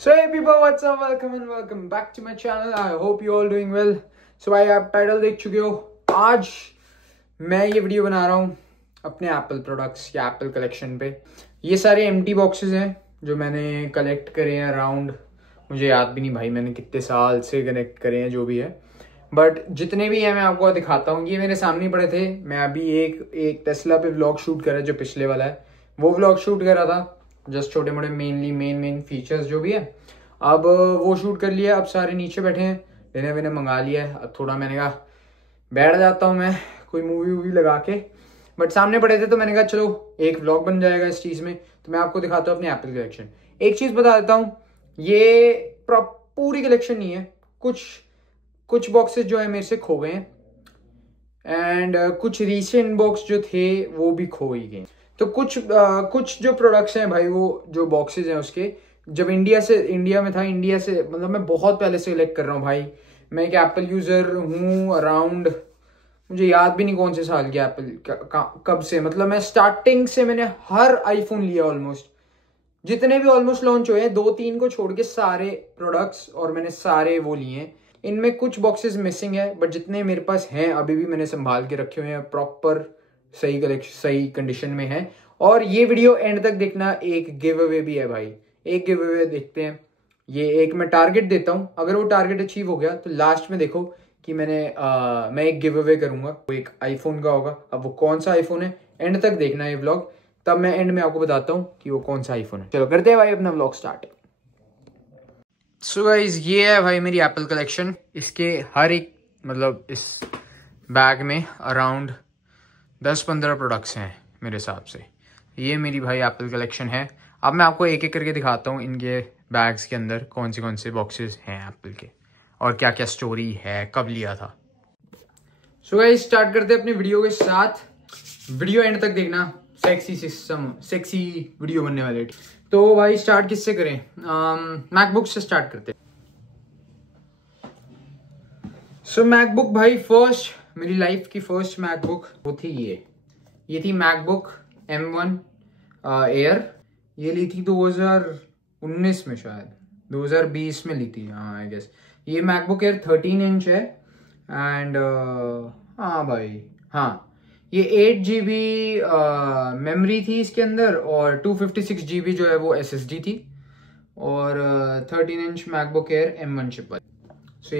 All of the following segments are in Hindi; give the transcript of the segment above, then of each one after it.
So hey people, what's up? Welcome and welcome back to my channel. I hope you all doing well. So भाई आप टाइटल देख चुके हो. आज मैं ये वीडियो बना रहा हूँ अपने एप्पल प्रोडक्ट्स या एप्पल कलेक्शन पे. ये सारे एम्प्टी बॉक्सेस हैं जो मैंने कलेक्ट करे हैं अराउंड, मुझे याद भी नहीं भाई मैंने कितने साल से कलेक्ट करे हैं, जो भी है. बट जितने भी हैं मैं आपको दिखाता हूँ. ये मेरे सामने पड़े थे. मैं अभी एक टेस्ला पे व्लॉग शूट करा जो पिछले वाला है, वो व्लॉग शूट करा था. जस्ट छोटे मोटे मेन फीचर्स जो भी है, अब वो शूट कर लिया. अब सारे नीचे बैठे हैं, डिनर विनर मंगा लिया है. अब थोड़ा मैंने कहा बैठ जाता हूँ मैं कोई मूवी वूवी लगा के. बट सामने पड़े थे तो मैंने कहा चलो एक व्लॉग बन जाएगा इस चीज़ में. तो मैं आपको दिखाता हूँ अपनी एप्पल कलेक्शन. एक चीज़ बता देता हूँ, ये पूरी कलेक्शन नहीं है. कुछ बॉक्सेस जो है मेरे से खो गए हैं एंड कुछ रीसेंट बॉक्स जो थे वो भी खो ही गए. तो कुछ जो प्रोडक्ट्स हैं भाई, वो जो बॉक्सेस हैं उसके, जब इंडिया में था, इंडिया से मतलब मैं बहुत पहले से कलेक्ट कर रहा हूँ भाई. मैं एक एप्पल यूज़र हूँ अराउंड, मुझे याद भी नहीं कौन से साल की एप्पल कब से. मतलब मैं स्टार्टिंग से मैंने हर आईफोन लिया ऑलमोस्ट, जितने भी ऑलमोस्ट लॉन्च हुए हैं 2-3 को छोड़ के सारे प्रोडक्ट्स, और मैंने सारे वो लिए हैं. इनमें कुछ बॉक्सेस मिसिंग है बट जितने मेरे पास हैं अभी भी मैंने संभाल के रखे हुए हैं. प्रॉपर सही कंडीशन में है. और ये वीडियो एंड तक देखना, एक गिव अवे भी है भाई. एक गिव अवे देखते हैं. ये एक मैं टारगेट देता हूं, अगर वो टारगेट अचीव हो गया तो लास्ट में देखो कि मैं एक गिव अवे करूंगा. वो एक आईफोन का होगा. अब वो कौन सा आईफोन है एंड तक देखना ये व्लॉग, तब मैं एंड में आपको बताता हूँ कि वो कौन सा आईफोन है. चलो करते हैं भाई अपना व्लॉग स्टार्ट. सो गाइस, ये है भाई मेरी एप्पल कलेक्शन. इसके हर एक मतलब इस बैग में अराउंड 10-15 प्रोडक्ट्स हैं मेरे हिसाब से. ये मेरी भाई एप्पल कलेक्शन है. अब मैं आपको एक एक करके दिखाता हूँ इनके बैग्स के अंदर कौन से बॉक्सेस हैं एप्पल के, और क्या क्या स्टोरी है, कब लिया था. सो गाइस, स्टार्ट करते हैं अपनी वीडियो के साथ. वीडियो एंड तक देखना, सेक्सी वीडियो बनने वाले. तो भाई स्टार्ट किससे करें? मैकबुक से स्टार्ट करते हैं. सो मैकबुक भाई, फर्स्ट मेरी लाइफ की फर्स्ट मैकबुक वो थी ये थी मैकबुक M1 एयर. ये ली थी 2019 में, शायद 2020 में ली थी, हाँ आई गेस. ये मैकबुक एयर 13 इंच है एंड हाँ भाई हाँ, ये 8 GB मेमोरी थी इसके अंदर, और 256 GB जो है वो SSD थी, और 13 inch MacBook air M1 chip वाली. सो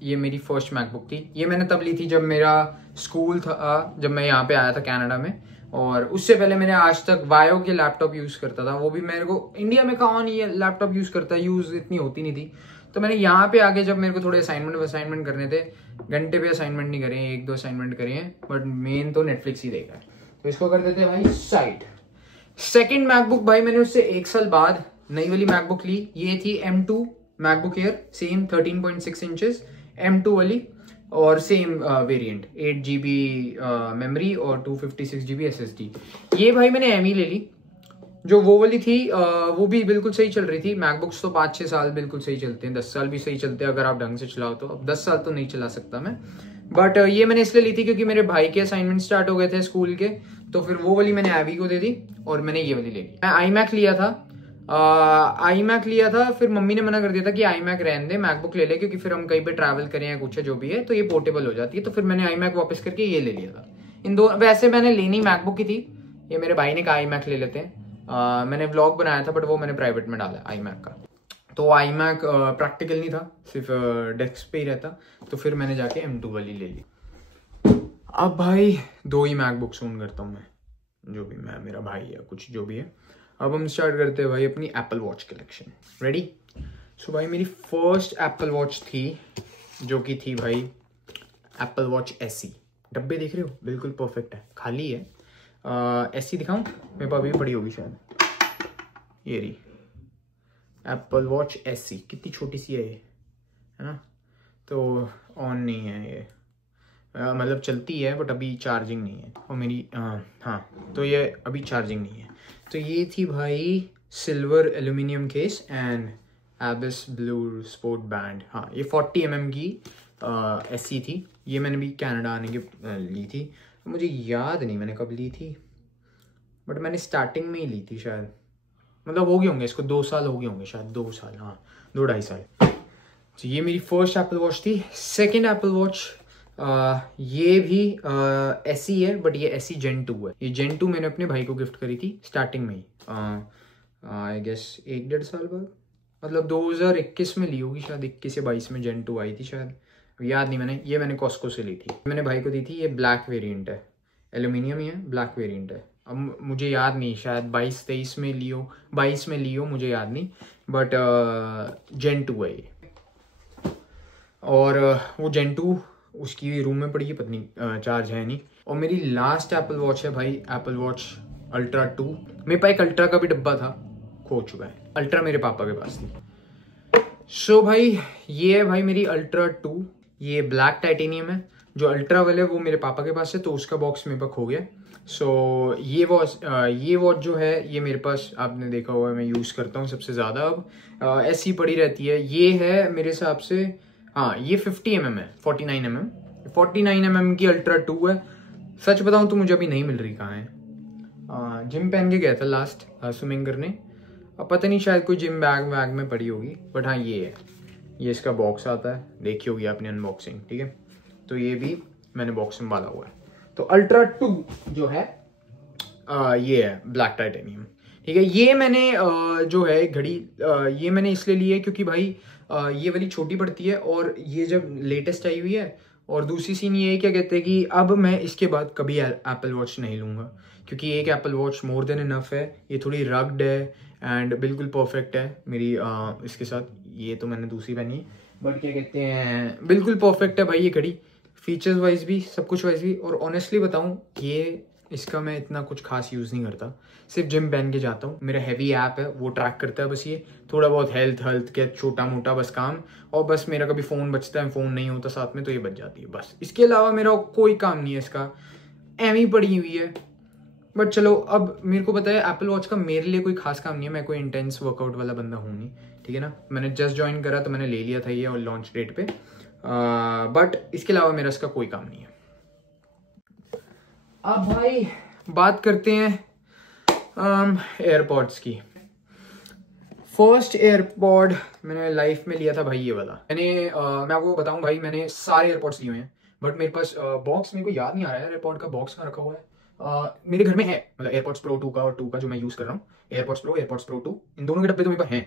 ये मेरी फर्स्ट मैकबुक थी. ये मैंने तब ली थी जब मेरा स्कूल था, जब मैं यहाँ पे आया था कनाडा में. और उससे पहले मैंने आज तक वायो के लैपटॉप यूज़ करता था. वो भी मेरे को इंडिया में कौन ये लैपटॉप यूज़ करता है, यूज़ इतनी होती नहीं थी. तो मैंने यहाँ पे आके जब मेरे को थोड़े असाइनमेंट करने थे, घंटे पे असाइनमेंट नहीं करे हैं, 1-2 असाइनमेंट करे हैं, बट मेन तो नेटफ्लिक्स ही देखा है. तो इसको कर देते हैं भाई साइड. सेकेंड मैकबुक भाई, मैंने उससे 1 साल बाद नई वाली मैकबुक ली. ये थी M2 MacBook air, same 13.6 inches M2 वाली, और सेम वेरिएंट 8 GB मेमोरी और 256 GB SSD. ये भाई मैंने एम ही ले ली. जो वो वाली थी वो भी बिल्कुल सही चल रही थी. मैकबुक्स तो 5-6 साल बिल्कुल सही चलते हैं, 10 साल भी सही चलते हैं अगर आप ढंग से चलाओ तो. अब 10 साल तो नहीं चला सकता मैं, बट ये मैंने इसलिए ली थी क्योंकि मेरे भाई के असाइनमेंट स्टार्ट हो गए थे स्कूल के. तो फिर वो वाली मैंने एवी को दे दी और मैंने ये वाली ले ली. मैं iMac लिया था. फिर मम्मी ने मना कर दिया था कि iMac रहने दे, मैकबुक ले ले, क्योंकि फिर हम कहीं पे ट्रैवल करें या कुछ है जो भी है तो ये पोर्टेबल हो जाती है. तो फिर मैंने iMac वापस करके ये ले लिया था. इन दो वैसे मैंने लेनी मैकबुक की थी, ये मेरे भाई ने कहा iMac ले लेते हैं. मैंने व्लॉग बनाया था बट वो मैंने प्राइवेट में डाला iMac का. तो iMac प्रैक्टिकल नहीं था, सिर्फ डेस्क पे ही रहता. तो फिर मैंने जाके M2 वाली ले ली. अब भाई 2 ही मैकबुक्स ओन करता हूँ मैं, जो भी मैं, मेरा भाई है कुछ जो भी है. अब हम स्टार्ट करते हैं भाई अपनी एप्पल वॉच कलेक्शन. रेडी? सो भाई मेरी फर्स्ट एप्पल वॉच थी, जो कि थी भाई एप्पल वॉच SE. डब्बे देख रहे हो, बिल्कुल परफेक्ट है, खाली है. SE दिखाऊं? मेरे पास अभी पड़ी होगी शायद. ये रही एप्पल वॉच SE. कितनी छोटी सी है ये, है ना? तो ऑन नहीं है ये, मतलब चलती है बट अभी चार्जिंग नहीं है. और मेरी हाँ, तो ये अभी चार्जिंग नहीं है. तो ये थी भाई silver aluminium case and एबिस blue sport band. हाँ, ये 40 mm की SE थी. ये मैंने भी कनाडा आने के ली थी. मुझे याद नहीं मैंने कब ली थी, बट मैंने स्टार्टिंग में ही ली थी शायद. मतलब हो गए होंगे इसको 2 साल हो गए होंगे शायद, 2 साल, हाँ 2-2.5 साल। तो ये मेरी फर्स्ट एप्पल वॉच थी। सेकेंड एप्पल वॉच ये भी एसी है, बट ये एसी जेन 2 है। ये जेन 2 मैंने अपने भाई को गिफ्ट करी थी स्टार्टिंग में ही, आई गेस 1-1.5 साल बाद, मतलब 2021 में ली होगी शायद, 21 या 22 में जेन 2 आई थी शायद, याद नहीं। मैंने कॉस्को से ली थी, मैंने भाई को दी थी। ये ब्लैक वेरिएंट है, एल्यूमिनियम ही है, ब्लैक वेरिएंट है। अब मुझे याद नहीं, शायद 22-23 में लियो, 22 में लियो, मुझे याद नहीं, बट जेन 2 है ये। और वो जेन 2 उसकी रूम में पड़ी है, पत्नी चार्ज है नहीं। और मेरी लास्ट एप्पल वॉच है भाई, एप्पल वॉच अल्ट्रा 2। मेरे पास एक अल्ट्रा का भी डब्बा था, खो चुका है। अल्ट्रा मेरे पापा के पास थी। सो भाई ये है भाई मेरी अल्ट्रा 2। ये ब्लैक टाइटेनियम है। जो अल्ट्रा वाले वो मेरे पापा के पास है, तो उसका बॉक्स मेरे पास खो गया। सो ये वॉच जो है ये मेरे पास, आपने देखा हुआ है, मैं यूज़ करता हूँ सबसे ज़्यादा। अब ऐसी पड़ी रहती है। ये है मेरे हिसाब से, हाँ ये 50 mm है, 49 mm की अल्ट्रा 2 है। सच बताऊं तो मुझे अभी नहीं मिल रही, कहाँ है। जिम पहन के गया था लास्ट स्विमिंग करने, अब पता नहीं शायद कोई जिम बैग में पड़ी होगी, बट हाँ ये है। ये इसका बॉक्स आता है, देखी होगी आपने अनबॉक्सिंग, ठीक है। तो ये भी मैंने बॉक्स में डाला हुआ है। तो अल्ट्रा 2 जो है ये है ब्लैक टाइटेनियम, ठीक है। ये मैंने जो है घड़ी ये मैंने इसलिए ली है क्योंकि भाई ये वाली छोटी पड़ती है, और ये जब लेटेस्ट आई हुई है। और दूसरी सीन ये है, क्या कहते हैं कि अब मैं इसके बाद कभी एप्पल वॉच नहीं लूँगा, क्योंकि एक Apple watch more than enough है। ये थोड़ी रग्ड है एंड बिल्कुल परफेक्ट है मेरी इसके साथ। ये तो मैंने दूसरी पहनी, बट क्या कहते हैं, बिल्कुल परफेक्ट है भाई ये घड़ी, फीचर्स वाइज भी, सब कुछ वाइज भी। और ऑनेस्टली बताऊँ, ये इसका मैं इतना कुछ खास यूज़ नहीं करता, सिर्फ जिम पहन के जाता हूँ। मेरा हैवी ऐप है, वो ट्रैक करता है बस। ये थोड़ा बहुत हेल्थ के छोटा मोटा बस काम, और बस मेरा कभी फ़ोन बचता है, फ़ोन नहीं होता साथ में, तो ये बच जाती है बस। इसके अलावा मेरा कोई काम नहीं है इसका, एम ही पड़ी हुई है। बट चलो, अब मेरे को पता है एप्पल वॉच का मेरे लिए कोई खास काम नहीं है, मैं कोई इंटेंस वर्कआउट वाला बंदा हूँ नहीं, ठीक है ना। मैंने जस्ट ज्वाइन करा तो मैंने ले लिया था ये, और लॉन्च डेट पे, बट इसके अलावा मेरा इसका कोई काम नहीं है। अब भाई बात करते हैं एयरपॉड्स की। फर्स्ट एयरपॉड मैंने लाइफ में लिया था भाई ये वाला। मैं आपको बताऊं भाई, मैंने सारे एयरपॉड्स लिए हुए हैं, बट मेरे पास बॉक्स मेरे को याद नहीं आ रहा है एयरपॉड का बॉक्स कहाँ रखा हुआ है। मेरे घर में है, मतलब एयरपॉड्स प्रो 2 का और 2 का जो मैं यूज़ कर रहा हूँ, एयरपॉड्स प्रो 2, इन दोनों के डब्बे तो मेरे पास हैं।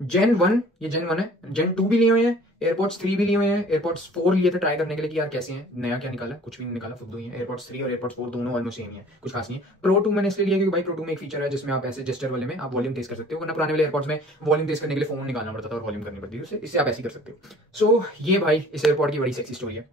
जेन 1, ये जेन 1 है, जेन 2 भी लिए हुए हैं, एयरपॉड्स 3 भी लिए हुए हैं, एयरपॉड्स 4 लिए थे ट्राई करने के लिए कि यार कैसे हैं, नया क्या निकाला, कुछ भी नहीं निकाला, फुद्दू ही है। एयरपॉड्स 3 और एयरपॉड्स 4 दोनों ऑलमोस्ट सेम ही है, कुछ खास नहीं है। प्रो 2 मैंने इसलिए लिया क्योंकि भाई प्रो 2 में एक फीचर है जिसमें आप ऐसे जेस्चर वाले में आप वॉल्यूम तेज कर सकते हो, वरना पुराने वाले एयरपॉड्स में वॉल्यूम तेज करने के लिए फोन निकालना पड़ता था और वॉल्यूम करनी पड़ती थी, इससे आप ऐसे ही कर सकते हो। सो ये भाई इस एयरपॉड की बड़ी सेक्सी स्टोरी है।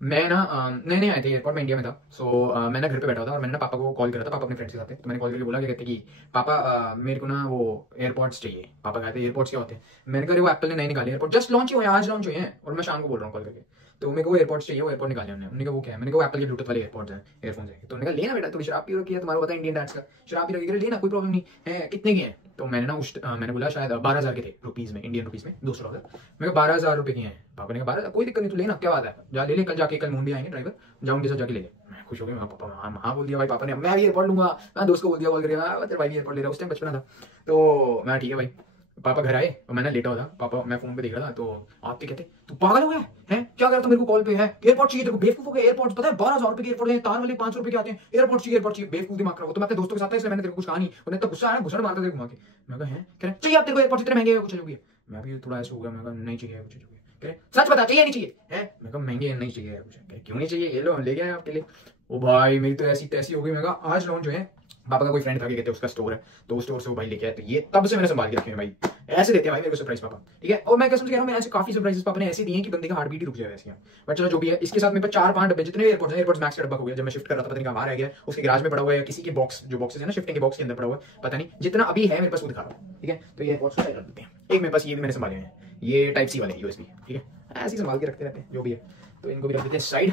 मैं ना नए आए थे एयरपोर्ट में, इंडिया में था। सो मैं ना घर पे बैठा था और मैंने ना पापा को कॉल करा था, पापा अपने फ्रेंड्स के साथ थे। तो मैंने कॉल करके बोला, क्या कहते कि पापा मेरे को ना वो एयरपोर्ट्स चाहिए। पापा कहते एयरपोर्ट्स क्या होते हैं? मैंने कहा वो एप्पल ने नए निकाले एयरपोर्ट, जस्ट लॉन्च हुए हैं, आज लॉन्च हुए हैं, और मैं शाम को बोल रहा हूँ कॉल करके। तो मेरे को वो एयरपोर्ट्स चाहिए, वो एयरपोर्ट निकाले उन्होंने कहा वो क्या है? मैंने कहा वो एप्पल के ब्लूटूथ वाले एयरपोर्ट्स हैं, एयरफोन्स हैं। तो उन्होंने कहा लेना बेटा, तो शराब पी रखी है, तुम्हारा पता है इंडियन डैड्स का, शराब पी रखी है, लेना कोई प्रॉब्लम नहीं है। कितने के हैं? तो मैंने ना मैंने बोला शायद 12,000 के थे रुपीज़ में, इंडियन रुपीज़ में $200। मैं 12,000 रुपये के हैं। पापा ने कहा 12,000 कोई दिक्कत नहीं, तो लेना क्या बात है, जा ले, कल जाके, कल मुंबई आएंगे ड्राइवर, जाओ उनके साथ जाके ले ले। मैं खुश हो गया, पापा हाँ बोल दिया भाई पापा ने, मैं भी एयरपोर्ट लूंगा। मैं दोस्त को बोल दिया, कॉल करके तेरे भाई भी एयरपोर्ट ले रहा, उस टाइम बचपना था। तो मैं ठीक है भाई। पापा घर आए और मैंने लेटा हुआ था, पापा मैं फोन पे देख रहा था, तो आपके कहते तू पागल हो गया है, क्या कर रहा था मेरे को कॉल पे है, एयरपोर्ट चाहिए तेरे को, बेवकूफ हो गया, एयरपोर्ट पता है 12,000 रुपए के एयरपोर्ट है, तार वाले 500 रुपए के आते हैं, एयरपोर्ट चाहिए, बेवकूफ दिमाग खराब हो। तो मैं अपने दोस्तों के साथ था इसलिए मैंने तेरे को कुछ कहा नहीं, उन्हें तो गुस्सा आया, घुसड़ मारता तेरे घुमा के। मैं कहा है कह रहे चाहिए आप तेरे को एयरपोर्ट, इतने महंगे कुछ नहीं। मैं भी थोड़ा ऐसा हो गया, मैं कहा नहीं चाहिए कुछ, कह रहे सच बता चाहिए नहीं चाहिए है? मैं कहा महंगे नहीं चाहिए कुछ, क्यों नहीं चाहिए, ये लो ले गए आपके लिए। ओ भाई मेरी तो ऐसी तैसी हो गई। मैं कहा आज लॉन्च हुए हैं, पापा का कोई फ्रेंड था, कहते उसका स्टोर है, तो उस स्टोर से वो भाई लेके आए। तो ये तब से मैंने संभाल के रखे हैं भाई, ऐसे देते हैं भाई मेरे को सरप्राइज पापा, ठीक है। और मैं कसम से कह रहा हूँ, मैं ऐसे काफी सरप्राइजेस पापा ने ऐसे दिए हैं कि बंदे का हार्ट बीट ही रुक जाए वैसे। बट चलो जो भी है, इसके साथ मेरे पास 4-5 डब्बे, जितने एयरपोर्ट्स मैक्स का डब्बा हो गया, जब मैं शिफ्ट कर रहा था पता नहीं कहाँ बाहर आ गया, उसके गैराज में पड़ा हुआ है, किसी के बॉक्स, जो बॉक्सेस है ना शिफ्टिंग के बॉक्स के अंदर पड़ा हुआ है, पता नहीं, जितना अभी है मेरे पास वो दिखा रहा हूँ, ठीक है। तो ये एयरपोर्ट्स रख देते हैं। एक मेरे पास ये भी मैंने संभाले हैं, ये टाइप सी वाले USB, ठीक है, ऐसे ही संभाल के रखते रहते हैं जो भी है। तो इनको भी रख देते हैं साइड।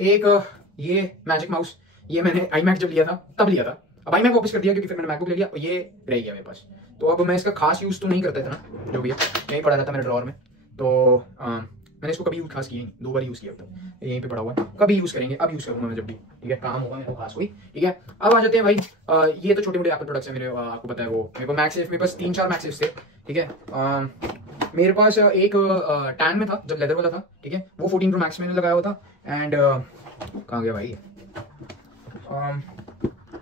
एक ये मैजिक माउस, ये मैंने iMac जब लिया था तब लिया था, अब iMac वापस कर दिया क्योंकि फिर मैंने मैकबुक ले लिया, और ये रह गया मेरे पास। तो अब मैं इसका खास यूज तो नहीं करता इतना, जो भी है यही पड़ा रहता मेरे ड्रॉअर में। तो मैंने इसको कभी खास किया नहीं, 2 बार यूज़ किया अब तक, यहीं पे पड़ा हुआ है, कभी यूज़ करेंगे, अब यूज़ करूँगा मैं जब भी, ठीक है, काम होगा मेरे को खास कोई, ठीक है। अब आ जाते हैं भाई, ये तो छोटे मोटे एप्पल प्रोडक्ट्स है मेरे, आपको पता है वो मेरे को मैक्सेफ, मेरे पास 3-4 मैक्सेफ थे, ठीक है। मेरे पास एक टैन में था जब लेदर वाला था, ठीक है, वो 14 प्रो मैक्स मैंने लगाया हुआ था। एंड कहाँ गया भाई,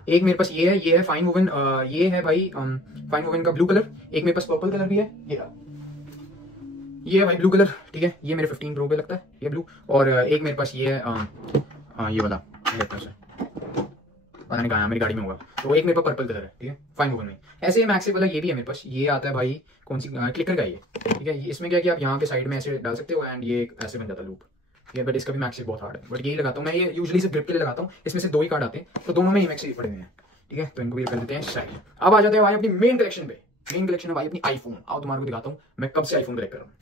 एक मेरे पास ये है फाइन वुवन, ये है भाई फाइन वुवन का ब्लू कलर, एक मेरे पास पर्पल कलर भी है, ये है भाई ब्लू कलर, ठीक है, ये मेरे 15 प्रो पे लगता है ये ब्लू, और एक मेरे पास ये है ये वाला लेटेस्ट है, पता नहीं कहाँ मेरी गाड़ी में होगा, तो एक मेरे पास पर्पल कलर है, ठीक है, फाइन वुवन में। ऐसे मैक्सेफ वाला ये भी है मेरे पास, ये आता है भाई कौन सी क्लिकर का ये, ठीक है, इसमें क्या कि आप यहाँ पे साइड में ऐसे डाल सकते हो एंड ये ऐसे बन जाता है लूप, ठीक है, बट इसका भी मैक्सेफ बहुत हार्ड है, बट यही लगाता हूँ मैं, ये यूजुअली सिर्फ ग्रिप के लिए लगाता हूँ, इसमें से 2 ही कार्ड आते हैं, तो दोनों में ही मैक्सेफ पड़े हुए हैं, ठीक है, तो इनको भी कर देते हैं साइड। अब आ जाते हैं भाई अपनी मेन कलेक्शन पे, मेन कलेक्शन है भाई अपनी आईफोन, आओ तुम्हारे को दिखाता हूँ मैं कब से आईफोन कलेक्ट कर रहा हूँ।